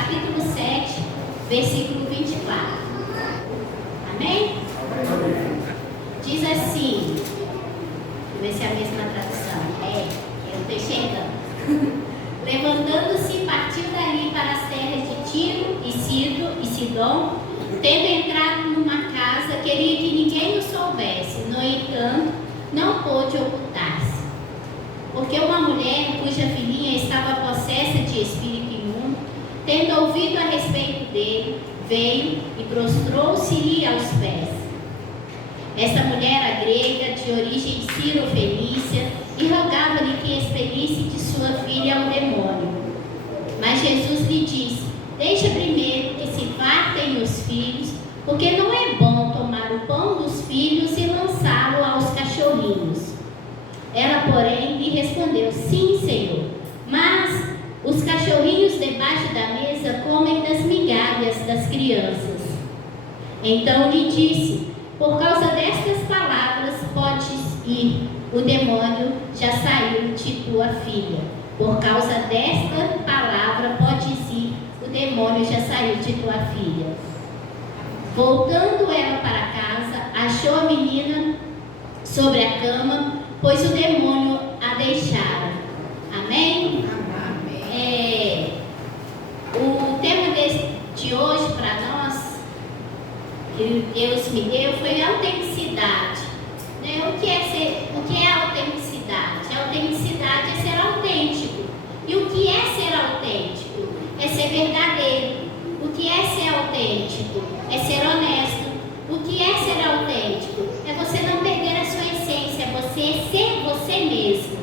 capítulo 7, versículo 24. Amém? Diz assim, deixa eu ver se é a mesma tradução. Eu estou chegando. Levantando-se, partiu dali para as terras de Tiro e Sidom, tendo entrado numa casa, queria que ninguém o soubesse. No entanto, não pôde ocultar-se, porque uma mulher cuja filhinha estava possessa de espírito imundo, tendo ouvido a respeito dele, veio e prostrou-se-lhe aos pés. Esta mulher era grega, de origem cirofenícia, e rogava-lhe que expelisse de sua filha o demônio. Mas Jesus lhe disse: deixa primeiro que se fartem os filhos, porque não é bom tomar o pão dos filhos e lançá-lo aos cachorrinhos. Ela, porém, lhe respondeu: sim, Senhor, mas os cachorrinhos debaixo da mesa comem das migalhas das crianças. Então lhe disse: por causa destas palavras podes ir, o demônio já saiu de tua filha. Por causa desta palavra podes ir, o demônio já saiu de tua filha. Voltando ela para casa, achou a menina sobre a cama, pois o demônio a deixara. Amém? O tema de hoje para nós, que Deus me deu, foi autenticidade. O que é autenticidade? A autenticidade é ser autêntico. E o que é ser autêntico? É ser verdadeiro. O que é ser autêntico? É ser honesto. O que é ser autêntico? É você não perder a sua essência, você ser você mesmo,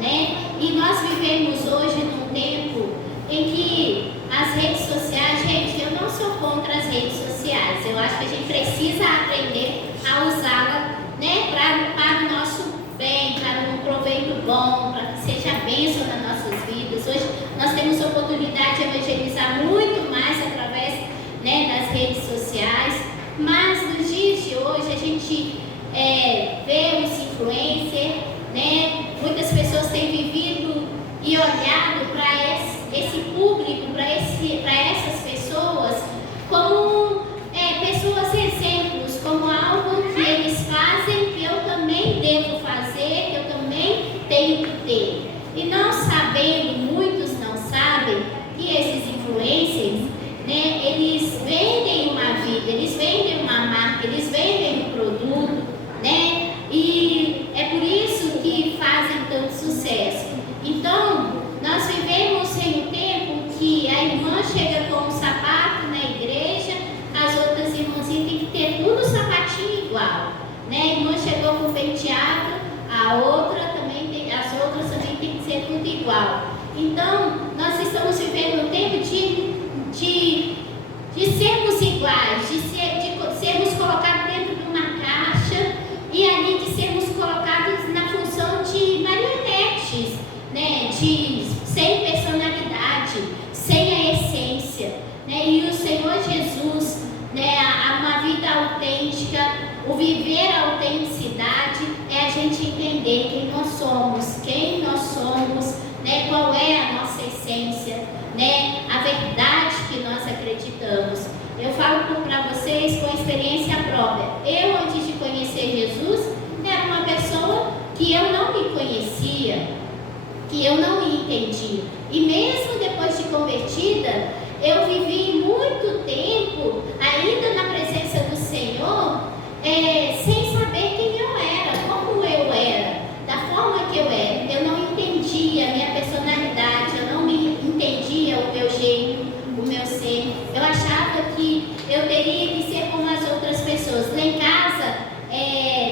né? E nós vivemos hoje num tempo em que as redes sociais, gente, eu não sou contra as redes sociais. Eu acho que a gente precisa aprender a usá-la, né, para o nosso bem, para um proveito bom, para que seja bênção nas nossas vidas. Hoje nós temos a oportunidade de evangelizar muito mais através, né, das redes sociais, mas nos dias de hoje a gente vê os influencers, né, muitas pessoas têm vivido e olhado para esse público, para essas pessoas como pessoas exemplos, como algo que eles fazem, que eu também devo fazer, que eu também tenho que ter. E não sabendo, muitos não sabem, que esses influencers, né, eles vendem uma vida, eles vendem uma marca, eles vendem um produto, né, e é por isso que fazem tanto sucesso. Então, nós vivemos em um tempo que a irmã chega com um sapato na igreja, as outras irmãzinhas têm que ter tudo sapatinho igual, né? A irmã chegou com penteado, a outra também tem, as outras também tem que ser tudo igual. Então, nós estamos vivendo um tempo de sermos iguais, de sermos colocados dentro de uma caixa e ali de sermos colocados na função de marionetes, né? Sem personalidade, sem a essência, né? E o Senhor Jesus, né, uma vida autêntica, o viver a autenticidade é a gente entender quem nós somos, né, qual é a nossa essência, né, a verdade que nós acreditamos. Eu falo para vocês com experiência própria. Eu, antes de conhecer Jesus, era uma pessoa que eu não me conhecia, que eu não me entendia. E mesmo depois de convertida, eu vivi muito tempo ainda na presença do Senhor, sem saber quem eu era, como eu era, da forma que eu era. Eu não entendia a minha personalidade, eu não me entendia o meu jeito, o meu ser. Eu achava que eu teria que ser como as outras pessoas. Lá em casa,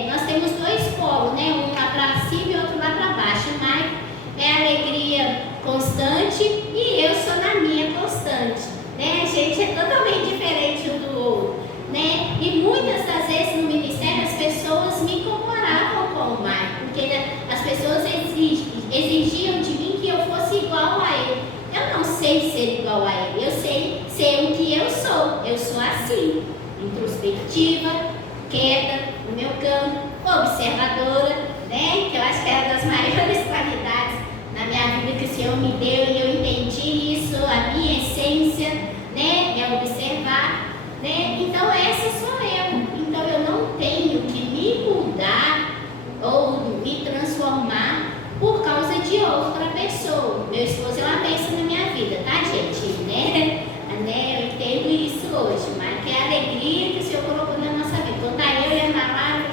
nós temos dois polos, né? Um lá para cima e outro lá para baixo. O Mike é alegria constante e eu sou na minha constante, né? A gente é totalmente diferente um do outro, né? E muitas das vezes no ministério as pessoas me comparavam com o Mike, porque as pessoas exigiam de mim que eu fosse igual a ele. Eu não sei ser igual a ele, eu sei ser o que eu sou. Eu sou assim, introspectiva, quieta, no meu canto, observadora, né? Que eu acho que é uma das maiores qualidades na minha vida que o Senhor me deu, e eu entendi isso, a minha essência, paciência, né? É observar, né? Então essa sou eu. Então eu não tenho que me mudar ou me transformar por causa de outra pessoa. Meu esposo é uma bênção na minha vida, tá, gente? Né? Eu entendo isso hoje, mas que é a alegria que o Senhor colocou na nossa vida. Então tá eu e a Mara,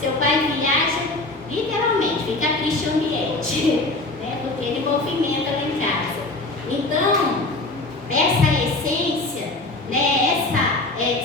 seu pai viaja, literalmente, fica triste o ambiente, né? Porque ele movimenta lá em casa. Então, essa essência, né?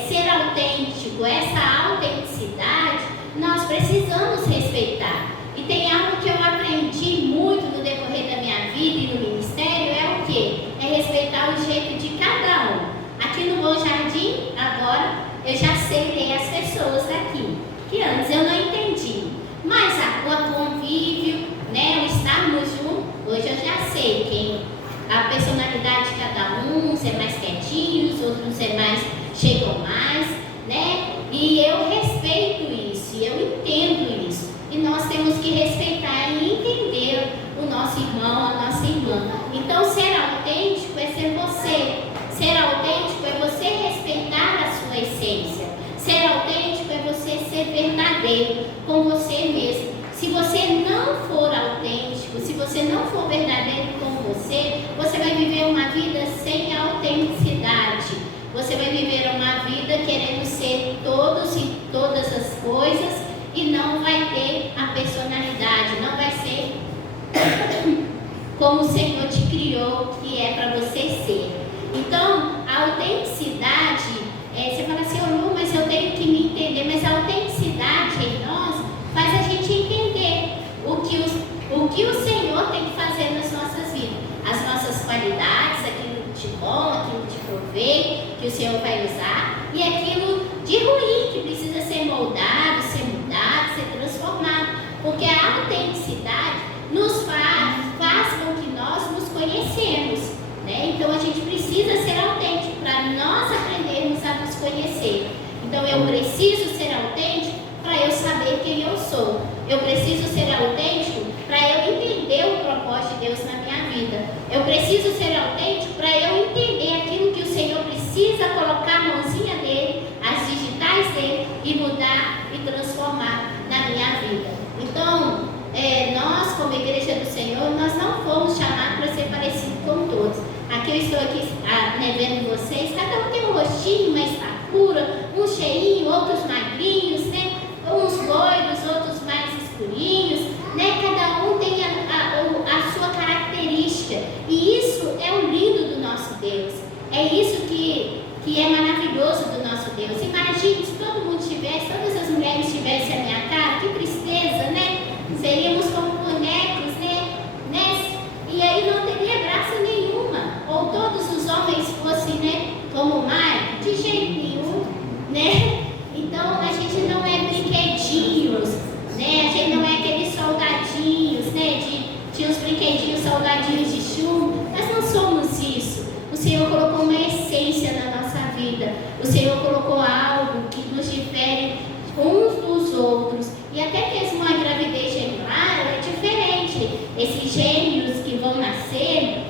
Ser autêntico, essa autenticidade, nós precisamos respeitar. E tem algo que eu aprendi muito no decorrer da minha vida e no ministério, é o quê? É respeitar o jeito de cada um. Aqui no Bom Jardim, agora, eu já sei ler as pessoas daqui, que antes eu não entendi. Mas o convívio, né, o estarmos juntos, hoje eu já sei quem a personalidade de cada um, uns é mais quietinhos, outros é mais, chegam mais, né? E eu respeito isso, e eu entendo isso. E nós temos que respeitar e entender o nosso irmão, a nossa irmã. Então, ser autêntico é ser você. Ser autêntico é você respeitar a sua essência. Ser autêntico é você ser verdadeiro com você mesmo. Se você não for autêntico, se você não for verdadeiro com você, você vai viver uma vida sem autenticidade. Você vai viver uma vida querendo ser todos e todas as coisas e não vai ter a personalidade, não vai ser como o Senhor te criou, que é para você ser. Então, a autenticidade, você fala assim, oh, mas eu tenho que me entender, mas a autenticidade em nós faz a gente entender o que o Senhor tem que fazer nas nossas vidas, as nossas qualidades, aquilo de bom, aquilo de proveito, que o Senhor vai usar, e aquilo de ruim, que precisa ser moldado, ser mudado, ser transformado, porque a autenticidade nos faz com que nós nos conhecemos, né? Então a gente precisa ser autêntico para nós aprendermos a nos conhecer. Então eu preciso ser autêntico para eu saber quem eu sou. Eu preciso ser autêntico para eu entender o propósito de Deus na minha vida. Eu preciso ser autêntico para eu entender aquilo que o Senhor precisa colocar a mãozinha dele, as digitais dele, e mudar e transformar na minha vida. Então, nós como Igreja do Senhor, nós não fomos chamados para ser parecidos com todos. Aqui eu estou aqui vendo vocês, cada um tem um rostinho, uma estatura, uns cheinhos, outros magrinhos, né? Uns loiros, outros mais escurinhos, né? Cada um tem a sua característica. E isso é o lindo do nosso Deus. É isso que é maravilhoso do nosso Deus. Imagine se todo mundo tivesse, todas as mulheres tivessem a minha cara, que tristeza, né? Seríamos como bonecos, né? E aí não teria graça nenhuma. Ou todos os homens fossem, né? Como o Mário, de jeito nenhum, né? Então a gente não é brinquedinhos, né? A gente não é aqueles soldadinhos, né? Tinha uns brinquedinhos, soldadinhos de chumbo. Nós não somos isso. O Senhor colocou uma essência na nossa vida. O Senhor colocou algo que nos difere uns dos outros. E até mesmo a gravidez gemelar é diferente. Esses gêmeos que vão nascer,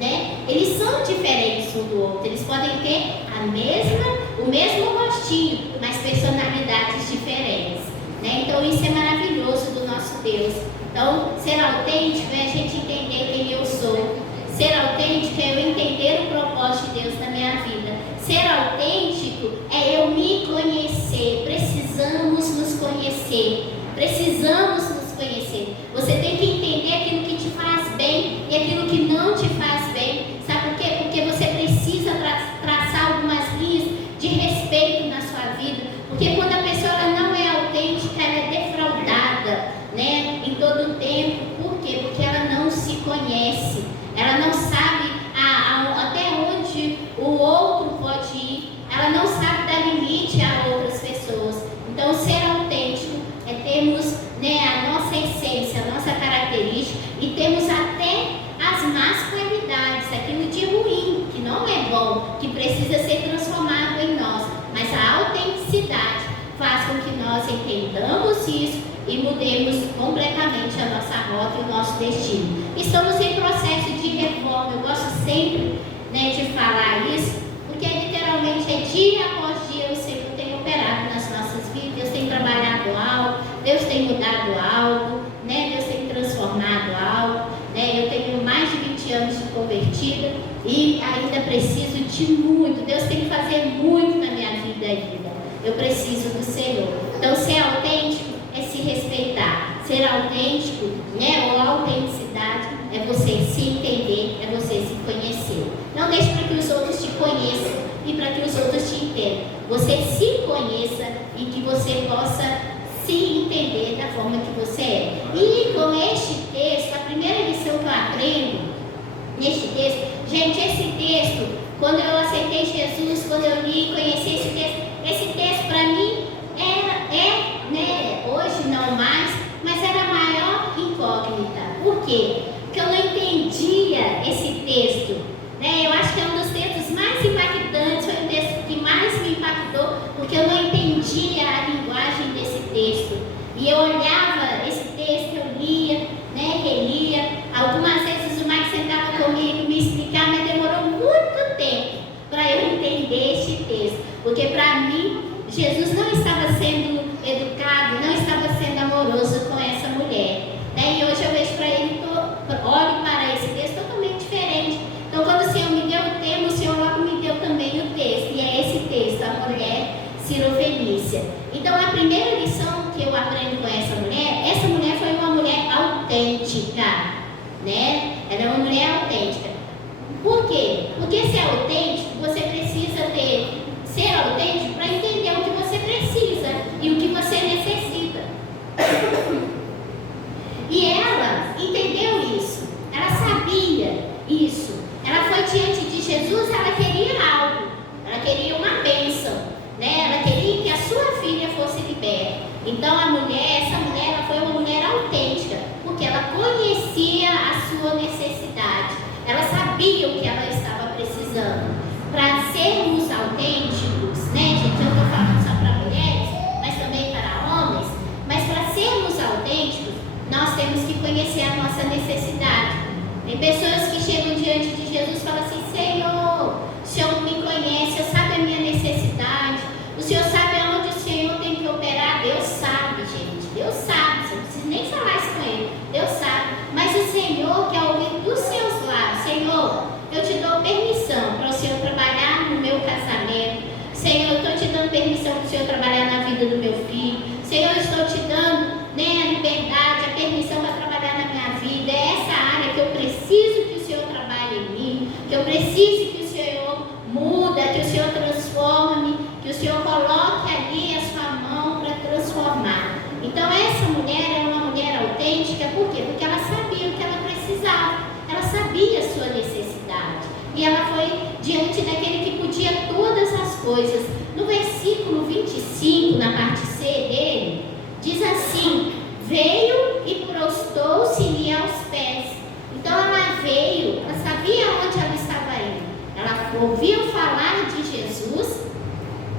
né? Eles são diferentes um do outro. Eles podem ter o mesmo rostinho, mas personalidades diferentes, né? Então isso é maravilhoso do nosso Deus. Então, ser autêntico é a gente entender quem eu sou. Ser autêntico é eu entender o propósito de Deus na minha vida. Ser autêntico é eu me conhecer. Precisamos nos conhecer. Precisamos nos conhecer. Você tem que entender aquilo que te faz bem e aquilo que não te faz bem. Sabe por quê? Porque você precisa traçar algumas linhas de respeito na sua vida. Porque quando a pessoa não é autêntica, ela é defraudada, né? Em todo o tempo. Por quê? Porque ela não se conhece. Ela não sabe até onde o outro pode ir. Ela não sabe dar limite a outras pessoas. Então, ser autêntico é termos, né, a nossa essência, a nossa característica e temos até as más qualidades, aquilo de ruim, que não é bom, que precisa ser transformado em nós. Mas a autenticidade faz com que nós entendamos isso e mudemos completamente a nossa rota e o nosso destino. Estamos em processo de reforma. Eu gosto sempre né, de falar isso, porque literalmente é dia após dia o Senhor tem operado nas nossas vidas, Deus tem trabalhado algo, Deus tem mudado algo, né, Deus tem transformado algo, né, eu tenho mais de 20 anos de convertida e ainda preciso de muito, Deus tem que fazer muito na minha vida ainda, eu preciso do Senhor. Então ser autêntico é se respeitar, ser autêntico, né, ou autenticidade é você se entender, é você se conhecer. Não deixe para que os outros te conheçam e para que os outros te entendam. Você se conheça e que você possa se entender da forma que você é. E com este texto, a primeira lição que eu aprendo neste texto, gente, esse texto, quando eu aceitei Jesus, quando eu li e conheci esse texto para mim né, hoje não mais, mas era a maior incógnita. Por quê? Porque eu não entendia esse texto, né? Eu acho que é um dos textos mais impactantes, foi o texto que mais me impactou, porque eu não entendia a linguagem desse texto. E eu olhava esse texto, eu lia, né, relia. Algumas vezes o Mike sentava comigo me explicar, mas demorou muito tempo para eu entender este texto, porque para mim Jesus não estava sendo educado, não estava sendo amoroso com essa mulher, né? E hoje eu vejo para ele, olho para esse texto totalmente diferente. Então, quando o Senhor me deu o tema, o Senhor logo me deu também o texto, e é esse texto, a mulher Sirofenícia. Então, a primeira lição que eu aprendo com essa mulher foi uma mulher autêntica, né? Ela é uma mulher autêntica. Por quê? Porque ser autêntico, você precisa ser autêntico para entender o que você precisa e o que você necessita. E ela entendeu isso, ela sabia isso. Ela foi diante de Jesus, ela queria algo, ela queria uma bênção, né? Ela queria que a sua filha fosse liberta. Então essa mulher, ela foi uma mulher autêntica, porque ela conhecia a sua necessidade, ela sabia o que ela estava precisando. Para sermos autênticos, né, gente, eu estou falando só para mulheres, mas também para homens, mas para sermos autênticos, nós temos que conhecer a nossa necessidade. Tem pessoas que chegam diante de Jesus e falam assim: Senhor, o Senhor me conhece, o Senhor sabe a minha necessidade, o Senhor sabe aonde o Senhor tem que operar. Deus sabe, gente, Deus sabe, você não precisa nem falar isso com Ele, Deus sabe, mas o Senhor quer ouvir dos seus lábios: Senhor, eu te dou permissão para o Senhor trabalhar no meu casamento. Senhor, eu estou te dando permissão para o Senhor trabalhar na vida do meu filho. Senhor, eu estou te dando, né, a liberdade, a permissão para trabalhar na minha vida. É essa área que eu preciso que o Senhor trabalhe em mim, que eu preciso que o Senhor muda, que o Senhor transforme, que o Senhor coloque ali a sua mão para transformar. Então essa mulher é uma mulher autêntica. Por quê? Porque ela sabia o que ela precisava. Ela sabia a sua necessidade e ela foi diante daquele que podia todas as coisas. No versículo 25, na parte C dele, diz assim: veio e prostou-se-lhe aos pés. Então ela veio, ela sabia onde ela estava indo, ela ouviu falar de Jesus.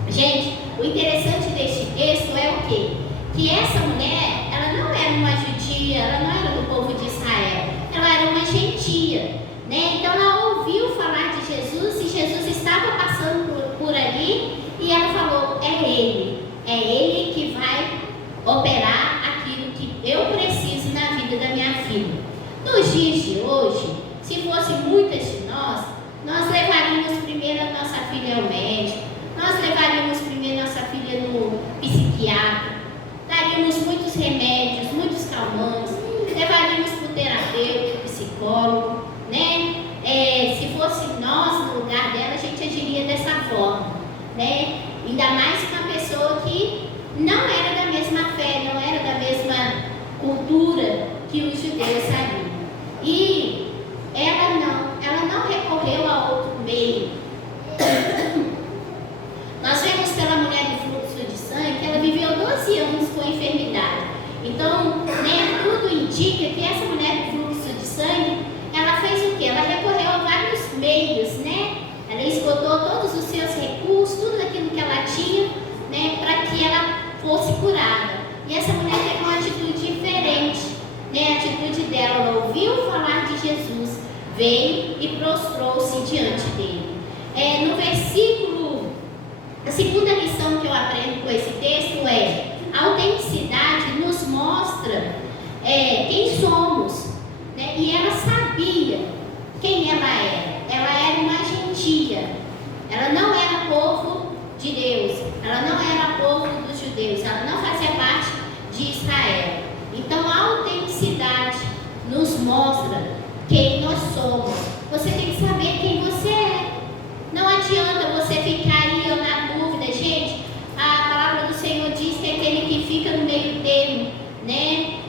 Gente, o interessante deste texto é o quê? Que essa mulher, ela não era uma judia, ela não era do povo de Israel, ela era uma gentia, né? Então ela ouviu falar de Jesus e Jesus estava passando por ali e ela falou: é Ele que vai operar aquilo que eu preciso na vida da minha filha. Nos dias de hoje, se fossem muitas de nós levaríamos primeiro a nossa filha ao médico, nós levaríamos primeiro a nossa filha no psiquiatra, daríamos muitos remédios, muitos calmantes, levaríamos para o terapeuta, psicólogo, né? Se fosse nós no lugar dela, a gente agiria dessa forma, né? Ainda mais uma pessoa que não era da mesma fé, não era da mesma cultura que os judeus sabiam. E ela não recorreu a outro meio. Nós vemos pela mulher do fluxo de sangue que ela viveu 12 anos com enfermidade. Então, né, tudo indica que essa mulher do fluxo de sangue, ela fez o quê? Ela recorreu a vários meios, né? Ela esgotou todos os seus recursos, tudo aquilo que ela tinha, né, para que ela fosse curada. E essa mulher teve uma atitude diferente, né? A atitude dela Ela não era povo de Deus, ela não era povo dos judeus, ela não fazia parte de Israel. Então a autenticidade nos mostra quem nós somos. Você tem que saber quem você é. Não adianta você ficar aí na dúvida. Gente, a palavra do Senhor diz que é aquele que fica no meio termo, né?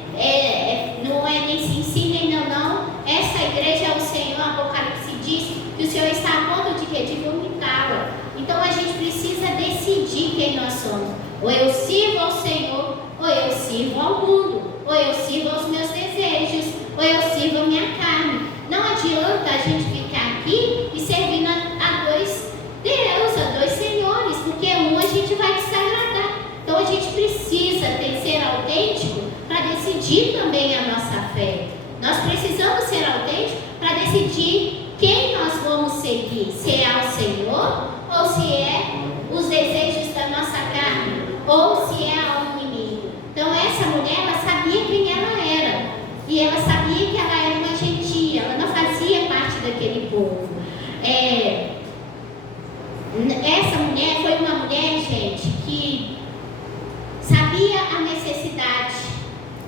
Não é nem se ensina nem não. Essa igreja é o Senhor. Apocalipse diz que o Senhor está a ponto de quê? De vomitá-la. Então a gente precisa decidir quem nós somos. Ou eu sirvo ao Senhor, ou eu sirvo ao mundo, ou eu sirvo aos meus desejos, ou eu sirvo a minha carne. Não adianta a gente ficar aqui e servindo a dois Deus, a dois senhores, porque um a gente vai desagradar. Então a gente precisa ser autêntico para decidir também a nossa fé. Nós precisamos ser autênticos para decidir quem nós vamos seguir, se é ao Senhor ou se é os desejos da nossa carne, ou se é ao inimigo. Então essa mulher, ela sabia quem ela era, e ela sabia que ela era uma gentia, ela não fazia parte daquele povo. Essa mulher foi uma mulher, gente, que sabia a necessidade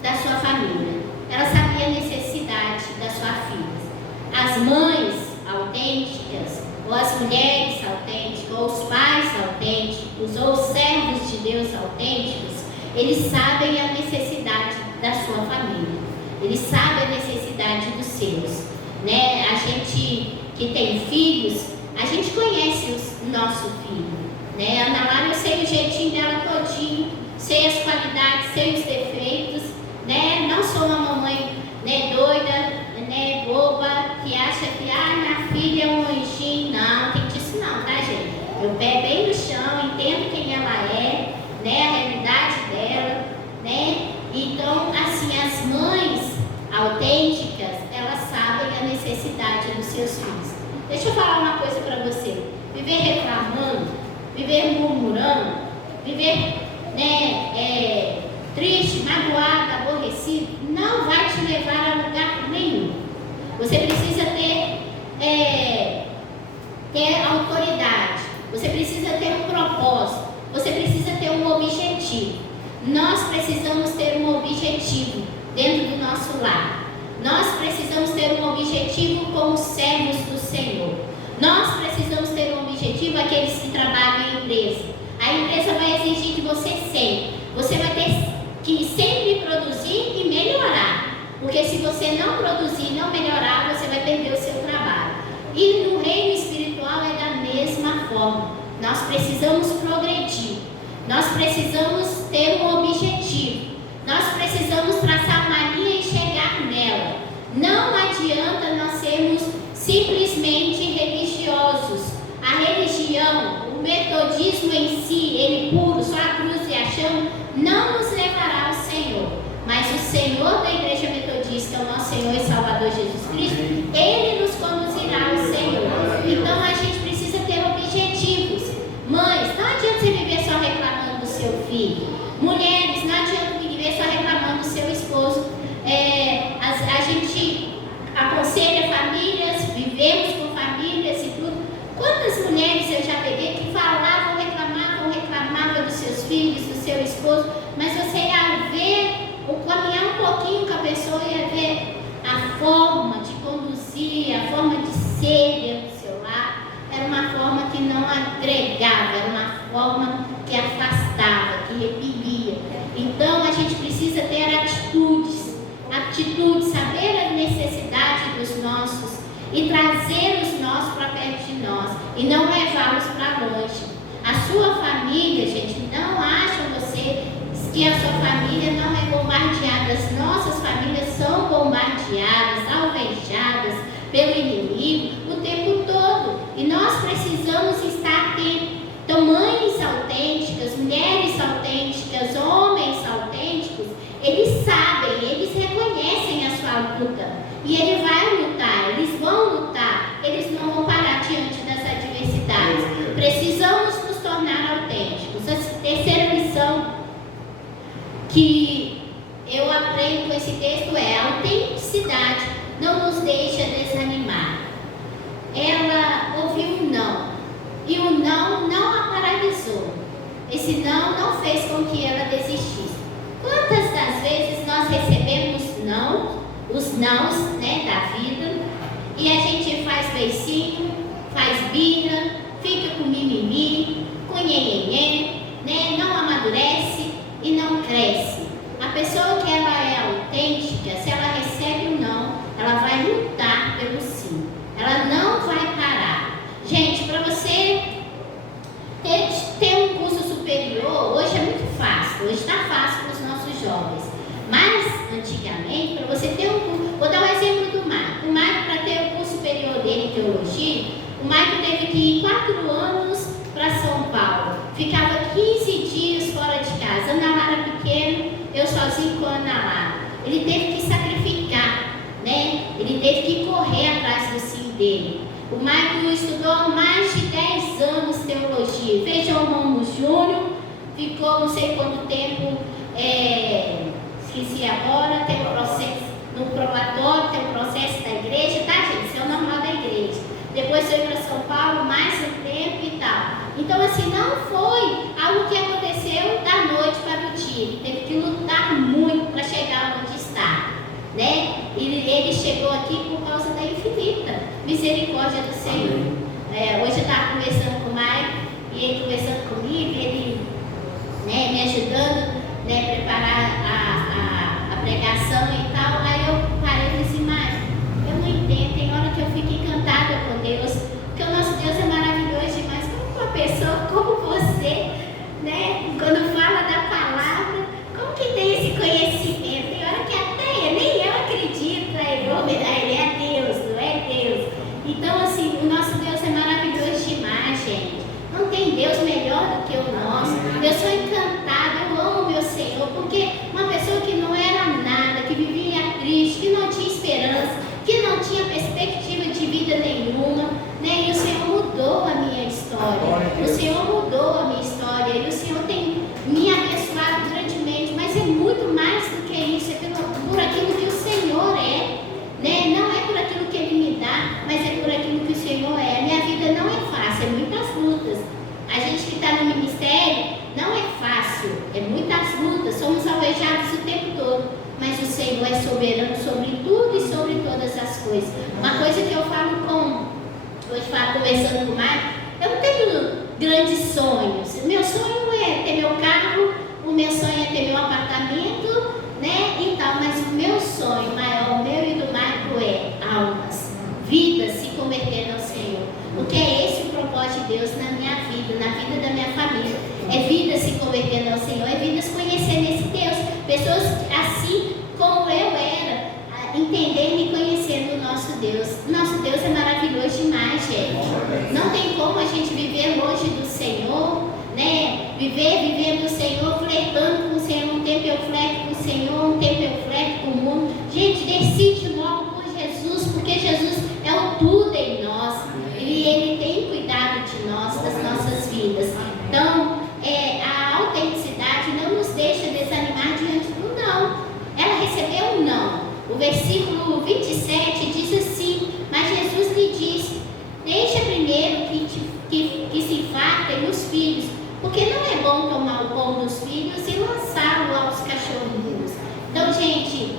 da sua família, ela sabia a necessidade da sua filha. As mães autênticas, ou as mulheres autênticas, ou os pais autênticos, ou os servos de Deus autênticos, eles sabem a necessidade da sua família, eles sabem a necessidade dos seus, né? A gente que tem filhos, a gente conhece o nosso filho, né? A Ana Lara, eu sei o jeitinho dela todinho, sei as qualidades, sei os defeitos, né? Não sou uma mamãe, né, doida, né, boba, que acha que minha filha é um anjinho. Não, tem disso não, tá, gente? Eu pé bem no chão, entendo quem ela é, né, a realidade dela, né? Então, assim, as mães autênticas, elas sabem a necessidade dos seus filhos. Deixa eu falar uma coisa para você. Viver reclamando, viver murmurando, viver, né, triste, magoado, aborrecido, não vai te levar a lugar nenhum. Você precisa ter autoridade, você precisa ter um propósito, você precisa ter um objetivo. Nós precisamos ter um objetivo dentro do nosso lar. Nós precisamos ter um objetivo como servos do Senhor. Nós precisamos ter um objetivo, aqueles que trabalham em empresa. A empresa vai exigir de você sempre. Você vai ter que sempre produzir e melhorar. Porque se você não produzir e não melhorar, você vai perder o seu trabalho. E no reino espiritual é da mesma forma. Nós precisamos progredir. Nós precisamos ter um objetivo. Nós precisamos traçar uma linha e chegar nela. Não adianta nós sermos simplesmente religiosos. A religião, o metodismo em si, ele puro, só a cruz e a chão, não nos levará ao Senhor. Mas o Senhor da Igreja Metodista, o nosso Senhor e Salvador Jesus Cristo, Ele nos conduzirá ao Senhor. Então a gente precisa ter objetivos. Mães, não adianta você viver só reclamando do seu filho. Mulheres, não adianta viver só reclamando do seu esposo. A gente aconselha famílias, vivemos com famílias e tudo. Quantas mulheres eu já peguei que falavam, reclamavam dos seus filhos, do seu esposo, mas você ia ver, ou caminhar um pouquinho com a pessoa, ia ver a forma de conduzir, a forma de ser dentro do seu lar. Era uma forma que não agregava, era uma forma que afastava, que repelia. Então a gente precisa ter atitudes, saber a necessidade dos nossos e trazer os nossos para perto de nós e não levá-los para longe. A sua família, gente, não acham você que a sua família não é bombardeada. As nossas famílias são bombardeadas, alvejadas pelo inimigo o tempo todo. E nós precisamos estar atentos. Então, mães autênticas, mulheres autênticas, homens autênticos, eles sabem, eles reconhecem a sua luta. E ele vai lutar, eles vão lutar, eles não vão parar diante das adversidades. Precisamos nos tornar autênticos. A terceira lição que eu aprendo com esse texto é: a autenticidade não nos deixa desanimar. Ela ouviu um não, e o não a paralisou. Esse não fez com que ela desistisse. Quantas das vezes nós recebemos os nãos, né, da vida, e a gente faz beicinho, faz birra, fica com mimimi, com nhenhenhê, né, não amadurece e não cresce. A pessoa que ela é autêntica, se ela recebe o não, ela vai lutar pelo sim. Ela não vai parar. Gente, para você ter um curso superior, hoje é muito fácil. Hoje está fácil para os nossos jovens. Mas, antigamente, para você ter um curso... Vou dar um exemplo do Marco. O Marco, para ter o curso superior dele em teologia, o Marco teve que ir 4 anos para São Paulo. Ficava 15 dias fora de casa. Ana Lara pequeno, eu sozinho com a Ana Lara. Ele teve que sacrificar, né? Ele teve que correr atrás do sim dele. O Marco estudou mais de 10 anos teologia. Veja o Romo Júnior, ficou não sei quanto tempo, esqueci agora, tem um processo no probatório, tem um processo da igreja, tá, gente? Isso é o normal da igreja. Depois foi para São Paulo, mais um tempo e tal. Então, assim, não foi algo que aconteceu da noite para o dia. Ele teve que lutar muito para chegar onde está, né? E ele chegou aqui por causa da infinita misericórdia do Senhor. Hoje eu estava conversando com o Maicon, e ele conversando comigo, ele, né, me ajudando, né, a preparar a pregação e tal. Aí eu parei e falei assim, Maicon, eu não entendo, tem hora que eu fico encantada com Deus, porque o nosso Deus é maravilhoso demais. Como uma pessoa como você, né, quando fala da palavra, como que tem esse conhecimento? Tem hora que até nem eu acredito, ele é Deus, não é Deus. Então, assim, o nosso Deus é maravilhoso demais, gente. Não tem Deus melhor do que o nosso. Eu sou encantada, eu amo meu Senhor, porque uma pessoa que não era nada, que vivia triste, que não tinha esperança, que não tinha perspectiva de vida nenhuma, né? E o Senhor mudou a minha história. O Senhor mudou a minha história. E o Senhor tem me abençoado grandemente, mas é muito mais do que isso, é por aquilo que o Senhor é, né? Não é por aquilo que Ele me dá, mas é por aquilo que o Senhor é. A minha vida não é fácil, é muitas lutas. A gente que está no ministério, não é fácil, é muitas lutas, somos alvejados o tempo todo, mas o Senhor é soberano sobre tudo e sobre todas as coisas. Uma coisa que eu falo hoje conversando com o Marco, eu não tenho grandes sonhos. Meu sonho é ter meu carro, o meu sonho é ter meu apartamento, né, e tal, mas o meu sonho maior, o meu e do Marco, é almas, vidas se convertendo ao Senhor. Porque é esse o propósito de Deus na minha vida, na vida da minha família. É vidas se convertendo ao Senhor, é vidas conhecendo esse Deus. Pessoas assim como eu era, entendendo e conhecendo o nosso Deus. Nosso Deus é maravilhoso demais, gente. Não tem como a gente viver longe do Senhor, né? Viver do Senhor, flertando com o Senhor. Um tempo eu flerto com o Senhor, um tempo eu flerto com o mundo. Gente, decide logo por Jesus, porque Jesus é o tudo em nós. E Ele tem cuidado de nós, das nossas vidas. Então, a autenticidade não nos deixa desanimar diante do não. Ela recebeu um não. O versículo 27 diz assim, mas Jesus lhe disse, deixa primeiro que se fartem os filhos, porque não é bom tomar o pão dos filhos e lançá-lo aos cachorrinhos. Então, gente,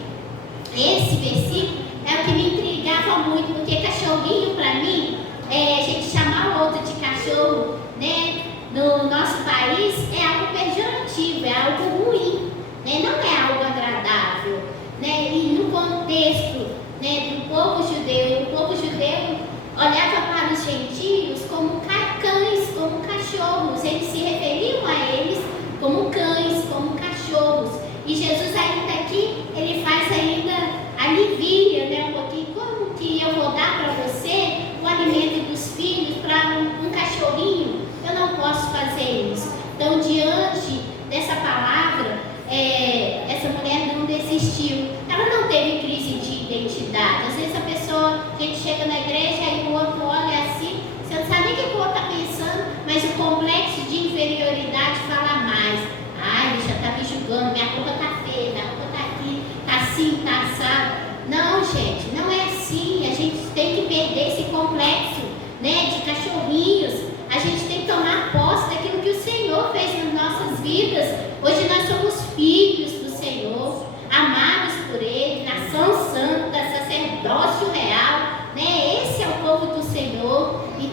esse versículo é o que me intrigava muito, porque cachorrinho para mim, a gente chamar o outro de cachorro, né, no nosso país é algo pejorativo, é algo ruim, né, não é algo agradável, né, e no contexto, né, do povo judeu, o povo judeu olhava para os gentios como cães, como cachorros, eles se referiam a eles como cães, como cachorros, e Jesus ainda aqui, ele faz ainda, alivia, né, um pouquinho, como que eu vou dar para você o alimento dos filhos para um cachorrinho? Eu não posso fazer isso. Então, diante dessa palavra, essa mulher não desistiu. Ela não teve crise de identidade. Às vezes a gente chega na igreja e o outro olha assim, você não sabe nem o que o outro está pensando, mas o complexo de inferioridade fala mais. Ai, ele já está me julgando, minha roupa está feia, minha roupa está aqui, está assim, está assado. Não, gente, não é assim. A gente tem que perder esse complexo, né, de cachorrinhos. A gente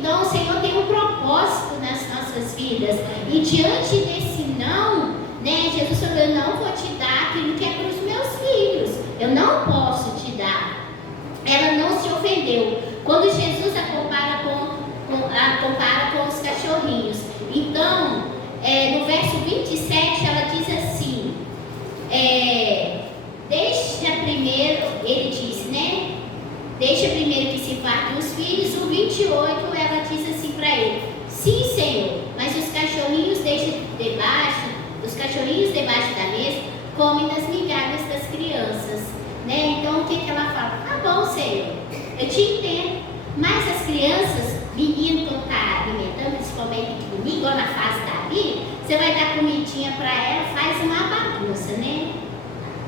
Então o Senhor tem um propósito nas nossas vidas. E diante desse não, né, Jesus falou: eu não vou te dar aquilo que é para os meus filhos. Eu não posso te dar. Ela não se ofendeu. Quando Jesus a compara com os cachorrinhos. Então, no verso 27, ela diz assim: deixa primeiro, ele disse, né? Deixa primeiro que se fartem os filhos. O 28, ela diz assim para ele: sim, Senhor, mas os cachorrinhos debaixo da mesa comem das migalhas das crianças, né? Então o que ela fala? Tá bom, Senhor, eu te entendo, mas as crianças, menino que está alimentando, principalmente pequenininho, igual na fase da vida, você vai dar comidinha para ela, faz uma bagunça, né?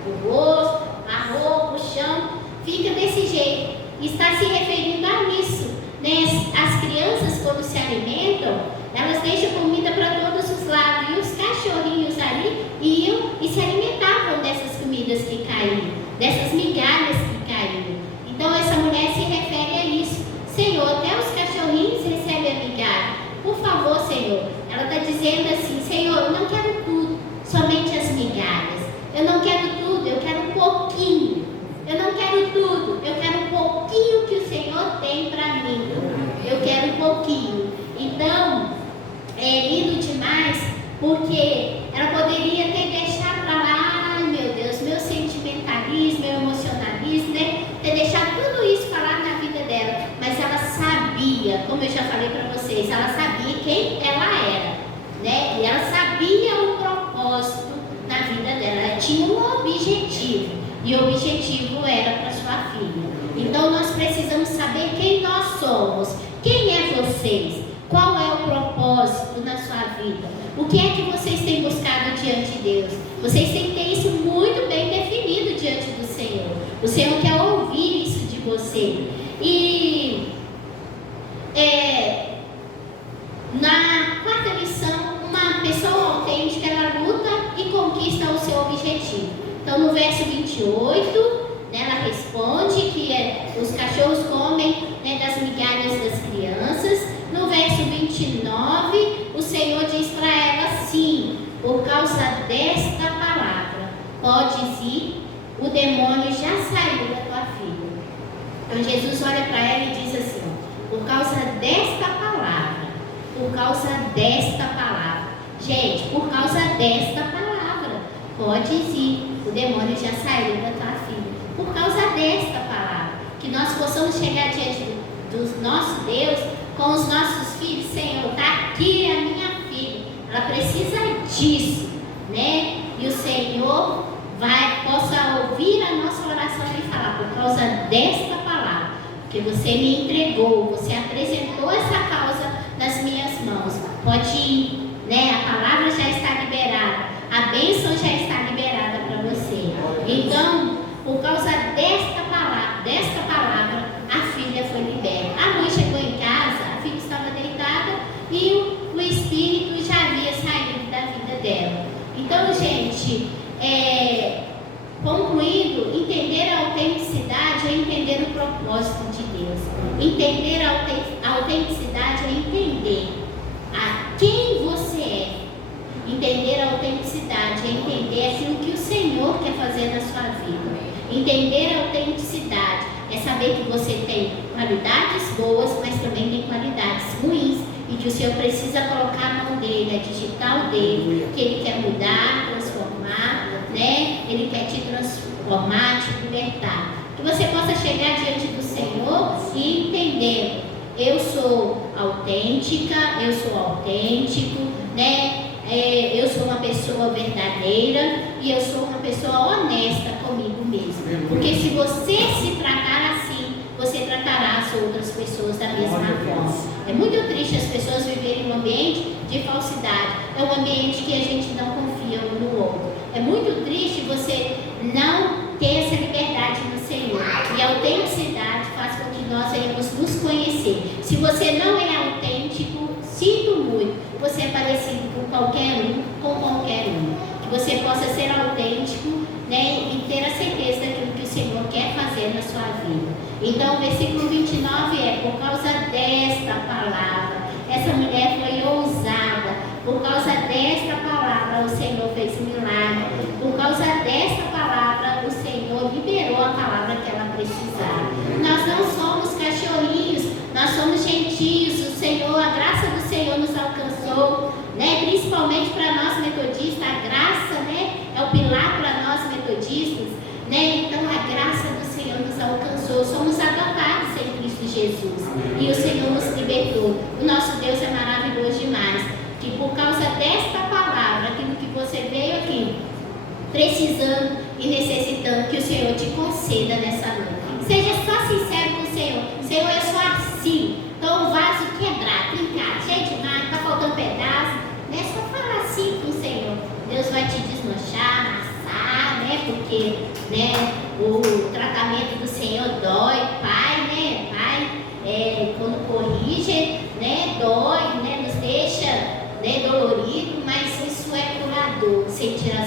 O rosto, a roupa, o chão, fica desse jeito. Está se referindo a isso, né? As crianças, quando se alimentam, elas deixam comida para todos os lados, e os cachorrinhos ali iam e se alimentavam dessas comidas que caíam, dessas migalhas que caíam. Então essa mulher se refere a isso: Senhor, até os cachorrinhos recebem a migalha. Por favor, Senhor. Ela está dizendo assim: Senhor, eu não quero tudo, somente as migalhas. Eu não quero tudo, eu quero um pouquinho. Eu não quero tudo, eu quero um pouquinho que o Senhor tem para mim. Eu quero um pouquinho. Então, é lindo demais, porque ela poderia ter deixado para lá, ai meu Deus, meu sentimentalismo, meu emocionalismo, né? Ter deixado tudo isso falar na vida dela. Mas ela sabia, como eu já falei para vocês, ela sabia quem ela era, né? E ela sabia o propósito na vida dela. Ela tinha um objetivo. E o objetivo era para sua filha. Então nós precisamos saber quem nós somos. Quem é vocês? Qual é o propósito na sua vida? O que é que vocês têm buscado diante de Deus? Vocês têm que ter isso muito bem definido diante do Senhor. O Senhor quer ouvir isso de você. E na quarta lição, uma pessoa autêntica, ela luta e conquista o seu objetivo. Então, no verso 28, né, ela responde que os cachorros comem, né, das migalhas das crianças. No verso 29, o Senhor diz para ela assim: por causa desta palavra, podes ir, o demônio já saiu da tua filha. Então, Jesus olha para ela e diz assim: por causa desta palavra, por causa desta palavra. Gente, por causa desta palavra, podes ir. O demônio já saiu da tua filha. Por causa desta palavra. Que nós possamos chegar diante do nosso Deus com os nossos filhos. Senhor, está aqui a minha filha. Ela precisa disso, né? E o Senhor possa ouvir a nossa oração e falar: por causa desta palavra que você me entregou, você apresentou essa causa nas minhas mãos. Pode ir, né? A palavra já está liberada. A bênção já está liberada para você. Então, por causa desta palavra, a filha foi liberta. A mãe chegou em casa, a filha estava deitada e o espírito já havia saído da vida dela. Então, gente, concluindo, entender a autenticidade é entender o propósito de Deus. Entender a autenticidade é entender a quem você é. Entender a autenticidade é entender aquilo que o Senhor quer fazer na sua vida. Entender a autenticidade é saber que você tem qualidades boas, mas também tem qualidades ruins, e que o Senhor precisa colocar a mão dele, a digital dele, que Ele quer mudar, transformar, né? Ele quer te transformar, te libertar. Que você possa chegar diante do Senhor e entender: eu sou autêntica, eu sou autêntico, né? Eu sou uma pessoa verdadeira e eu sou uma pessoa honesta comigo mesmo. Porque se você se tratar assim, você tratará as outras pessoas da mesma forma. É muito triste as pessoas viverem em um ambiente de falsidade. É um ambiente que a gente não confia um no outro. É muito triste você não ter essa liberdade no Senhor. E a autenticidade faz com que nós venhamos nos conhecer. Se você não é autêntico, sinto muito, você é parecido com qualquer um. Que você possa ser autêntico, né, e ter a certeza daquilo que o Senhor quer fazer na sua vida. Então, o versículo 29 é: por causa desta palavra. abençoou, né? Principalmente para nós metodistas, a graça, né? É o pilar para nós metodistas, né? Então a graça do Senhor nos alcançou, somos adotados em Cristo Jesus e o Senhor nos libertou. O nosso Deus é maravilhoso demais, que por causa desta palavra, aquilo que você veio aqui precisando e necessitando, que o Senhor te conceda nessa noite. Seja só sincero com o Senhor. Senhor, eu sou assim. Então o vaso quebrado, trincado, cheio de mar, está faltando pedaço. Não é só falar assim com o Senhor. Deus vai te desmanchar, amassar, né? Porque, né, o tratamento do Senhor dói. Pai, né? Pai, quando corrige, né? Dói, né? Nos deixa, né, dolorido, mas isso é curador. Você tira